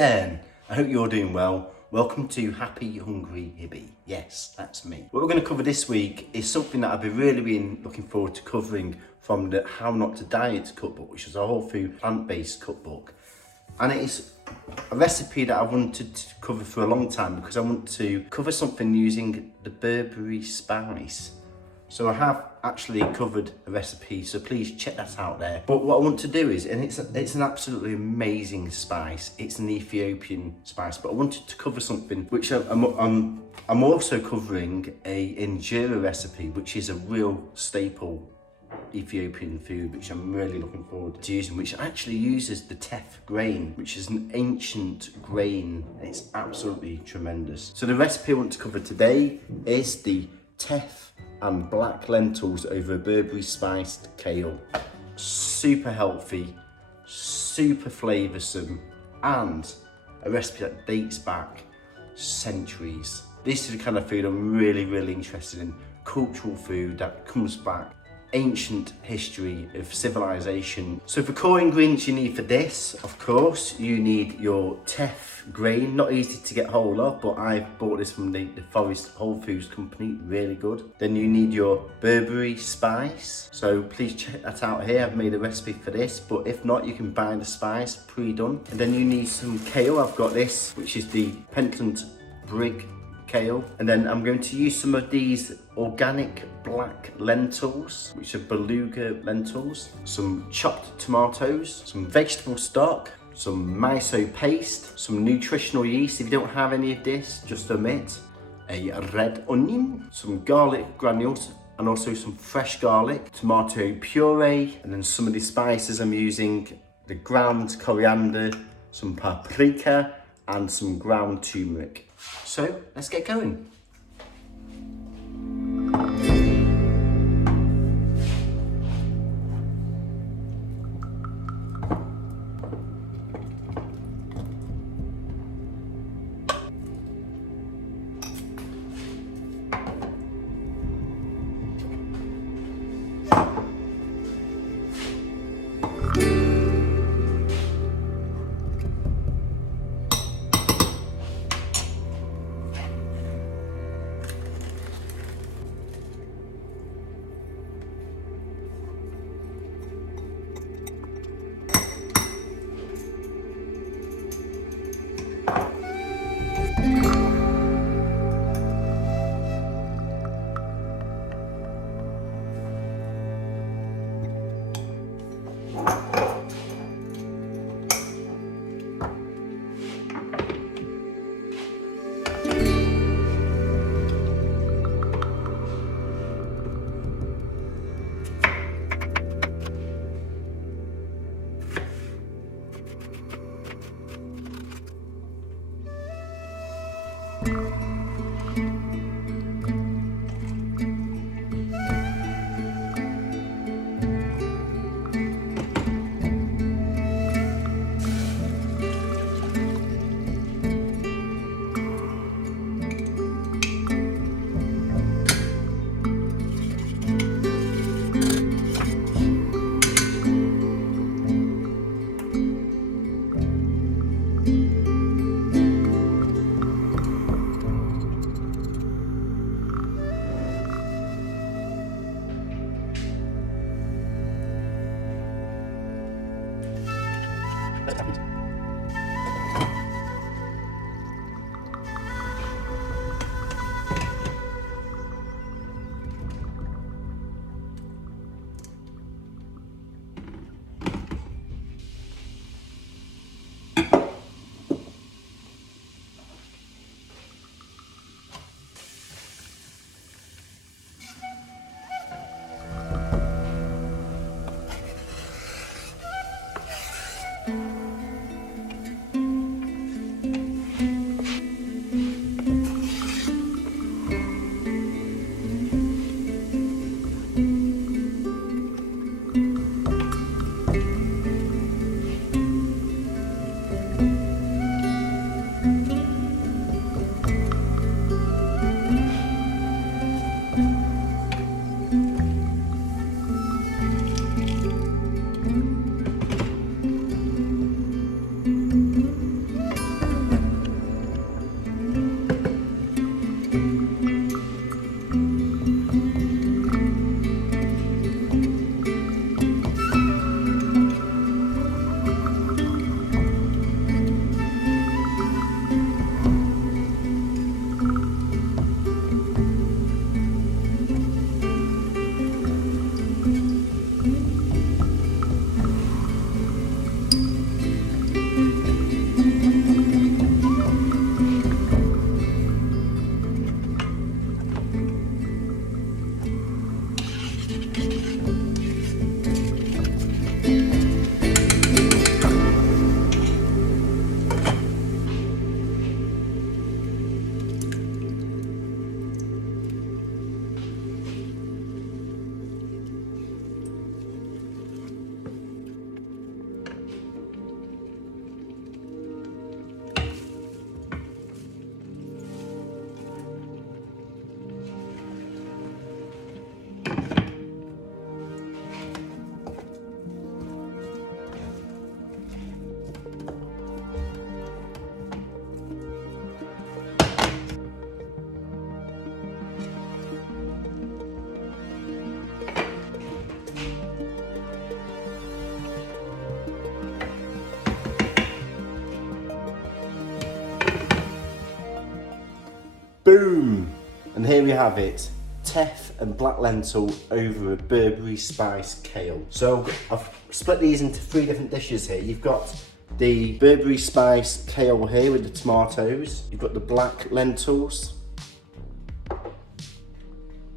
then, I hope you're doing well. Welcome to Happy Hungry Hibby. Yes, that's me. What we're going to cover this week is something that I've been really looking forward to covering from the How Not to Diet cookbook, which is a whole food plant-based cookbook. And it is a recipe that I wanted to cover for a long time because I want to cover something using the Berbere spice. So I have actually covered a recipe, so please check that out there. But what I want to do is, and it's an absolutely amazing spice. It's an Ethiopian spice, but I wanted to cover something which I'm also covering a injera recipe, which is a real staple Ethiopian food, which I'm really looking forward to using, which actually uses the Teff grain, which is an ancient grain. It's absolutely tremendous. So the recipe I want to cover today is the Teff and black lentils over Berbere spiced kale. Super healthy, super flavoursome, and a recipe that dates back centuries. This is the kind of food I'm really interested in. Cultural food that comes back, ancient history of civilization. So for core ingredients you need for this, of course, you need your Teff grain. Not easy to get hold of, but I bought this from the Forest Whole Foods company, really good. Then you need your Berbere spice. So please check that out here. I've made a recipe for this, but if not, you can buy the spice pre-done. And then you need some kale. I've got this, which is the Pentland Brig kale. And then I'm going to use some of these organic black lentils, which are beluga lentils, some chopped tomatoes, some vegetable stock, some miso paste, some nutritional yeast. If you don't have any of this, just omit. A red onion, some garlic granules, and also some fresh garlic, tomato puree, and then some of the spices I'm using, the ground coriander, some paprika, and some ground turmeric. So let's get going. Boom! And here we have it. Teff and black lentil over a Berbere spice kale. So I've split these into 3 different dishes here. You've got the Berbere spice kale here with the tomatoes. You've got the black lentils.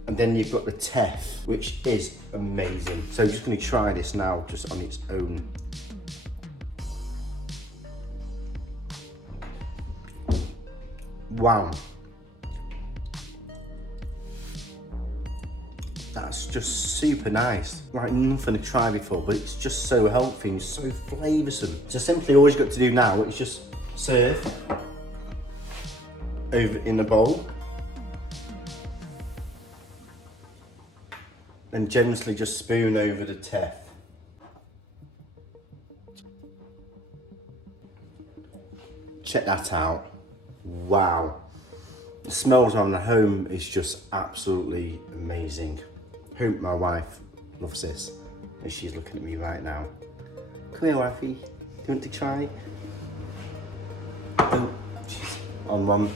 And then you've got the teff, which is amazing. So I'm just going to try this now, just on its own. Wow. That's just super nice. Like nothing I've tried before, but it's just so healthy and so flavoursome. So simply all you've got to do now is just serve over in a bowl. And generously just spoon over the teff. Check that out. Wow. The smells on the home is just absolutely amazing. Hope my wife loves this, and she's looking at me right now. Come here, wifey. Do you want to try? Oh, she's on one.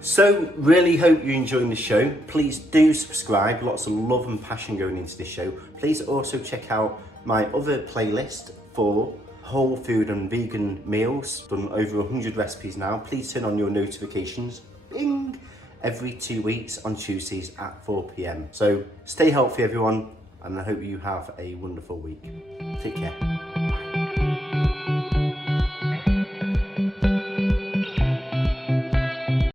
So, really hope you're enjoying the show. Please do subscribe. Lots of love and passion going into this show. Please also check out my other playlist for whole food and vegan meals. Done over 100 recipes now. Please turn on your notifications. Bing! Every 2 weeks on Tuesdays at 4 PM. So, stay healthy everyone, and I hope you have a wonderful week. Take care.